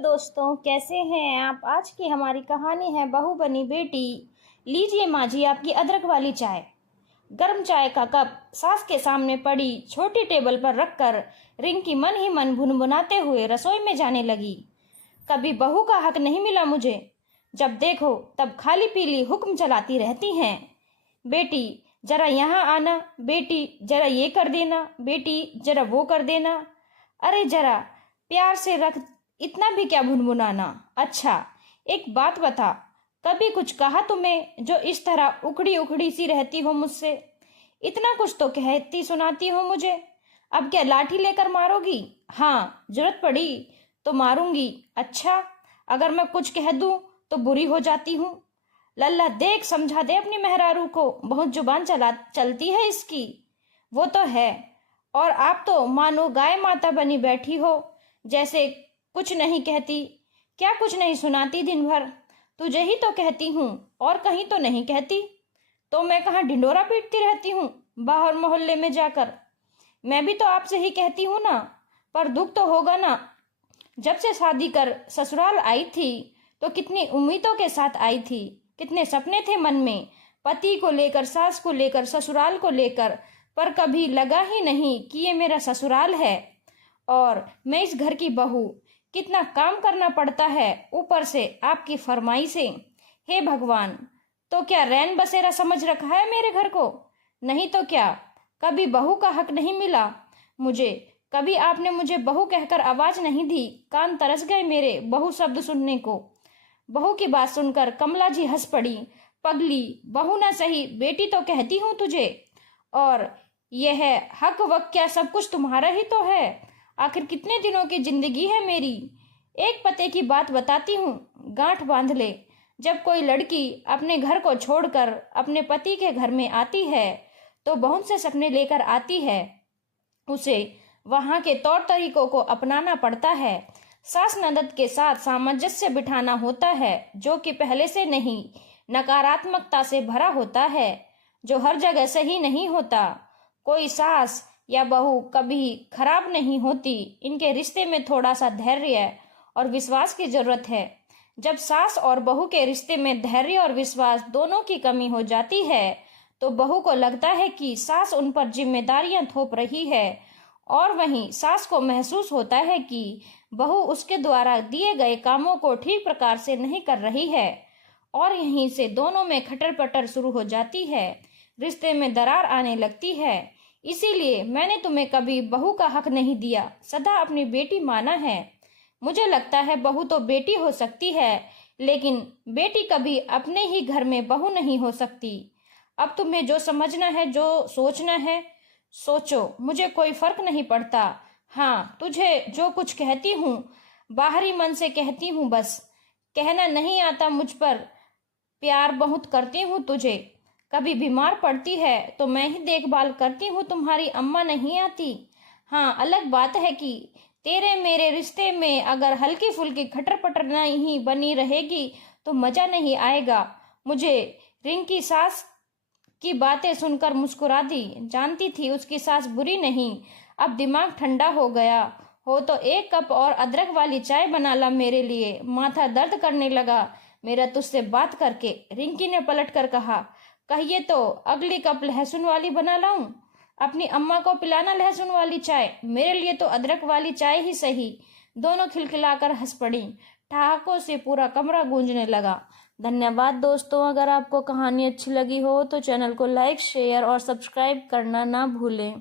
दोस्तों, कैसे हैं आप। आज की हमारी कहानी है बहू बनी बेटी। लीजिए माँ जी आपकी अदरक वाली चाय। गर्म चाय का कप सास के सामने पड़ी छोटी टेबल पर रखकर रिंकी मन ही मन भुनभुनाते हुए रसोई में जाने लगी। कभी बहू का हक नहीं मिला मुझे, जब देखो तब खाली पीली हुक्म चलाती रहती हैं। बेटी जरा यहाँ आना, बेटी जरा ये कर देना, बेटी जरा वो कर देना। अरे जरा प्यार से रख, इतना भी क्या भुनभुनाना। अच्छा एक बात बता, कभी कुछ कहा तुम्हें जो इस तरह उखड़ी उखड़ी सी रहती हो मुझसे? इतना कुछ तो कहती सुनाती हो मुझे। अब क्या लाठी लेकर मारोगी? हाँ जरूरत पड़ी तो मारूंगी। अच्छा अगर मैं कुछ कह दूं तो बुरी हो जाती हूँ। लल्ला देख समझा दे अपनी मेहरारू को, बहुत जुबान चलती है इसकी। वो तो है, और आप तो मानो गाय माता बनी बैठी हो, जैसे कुछ नहीं कहती। क्या कुछ नहीं सुनाती दिन भर? तुझे ही तो कहती हूँ और कहीं तो नहीं कहती। तो मैं कहाँ ढिंडोरा पीटती रहती हूँ बाहर मोहल्ले में जाकर? मैं भी तो आपसे ही कहती हूँ ना, पर दुख तो होगा ना। जब से शादी कर ससुराल आई थी तो कितनी उम्मीदों के साथ आई थी, कितने सपने थे मन में, पति को लेकर, सास को लेकर, ससुराल को लेकर, पर कभी लगा ही नहीं कि ये मेरा ससुराल है और मैं इस घर की बहू। कितना काम करना पड़ता है ऊपर से आपकी फरमाइशें। हे भगवान, तो क्या रैन बसेरा समझ रखा है मेरे घर को? नहीं तो क्या कभी बहू का हक नहीं मिला मुझे? कभी आपने मुझे बहू कहकर आवाज नहीं दी? कान तरस गए मेरे बहू शब्द सुनने को। बहू की बात सुनकर कमला जी हंस पड़ी। पगली, बहू ना सही बेटी तो कहती हूँ तुझे। और यह हक वक क्या सब कुछ तुम्हारा ही तो है। आखिर कितने दिनों की जिंदगी है मेरी। एक पते की बात बताती हूँ, गांठ बांध ले। जब कोई लड़की अपने घर को छोड़कर अपने पति के घर में आती है तो बहुत से सपने लेकर आती है। उसे वहां के तौर तरीकों को अपनाना पड़ता है। सास ननद के साथ सामंजस्य बिठाना होता है, जो कि पहले से नहीं, नकारात्मकता से भरा होता है, जो हर जगह सही नहीं होता। कोई सास या बहू कभी खराब नहीं होती। इनके रिश्ते में थोड़ा सा धैर्य और विश्वास की जरूरत है। जब सास और बहू के रिश्ते में धैर्य और विश्वास दोनों की कमी हो जाती है तो बहू को लगता है कि सास उन पर जिम्मेदारियां थोप रही है, और वहीं सास को महसूस होता है कि बहू उसके द्वारा दिए गए कामों को ठीक प्रकार से नहीं कर रही है, और यहीं से दोनों में खटर पटर शुरू हो जाती है। रिश्ते में दरार आने लगती है। इसीलिए मैंने तुम्हें कभी बहू का हक नहीं दिया, सदा अपनी बेटी माना है। मुझे लगता है बहू तो बेटी हो सकती है, लेकिन बेटी कभी अपने ही घर में बहू नहीं हो सकती। अब तुम्हें जो समझना है, जो सोचना है सोचो, मुझे कोई फर्क नहीं पड़ता। हाँ तुझे जो कुछ कहती हूँ बाहरी मन से कहती हूँ, बस कहना नहीं आता मुझ पर। प्यार बहुत करती हूँ तुझे। कभी बीमार पड़ती है तो मैं ही देखभाल करती हूँ, तुम्हारी अम्मा नहीं आती। हाँ अलग बात है कि तेरे मेरे रिश्ते में अगर हल्की फुल्की खटर पटर नहीं बनी रहेगी तो मजा नहीं आएगा मुझे। रिंकी सास की बातें सुनकर मुस्कुरा दी। जानती थी उसकी सास बुरी नहीं। अब दिमाग ठंडा हो गया हो तो एक कप और अदरक वाली चाय बना ला मेरे लिए, माथा दर्द करने लगा मेरा तुझसे बात करके। रिंकी ने पलट कर कहा, कहिए तो अगली कप लहसुन वाली बना लाऊं? अपनी अम्मा को पिलाना लहसुन वाली चाय, मेरे लिए तो अदरक वाली चाय ही सही। दोनों खिलखिलाकर हंस पड़ी। ठहाकों से पूरा कमरा गूंजने लगा। धन्यवाद दोस्तों। अगर आपको कहानी अच्छी लगी हो तो चैनल को लाइक, शेयर और सब्सक्राइब करना ना भूलें।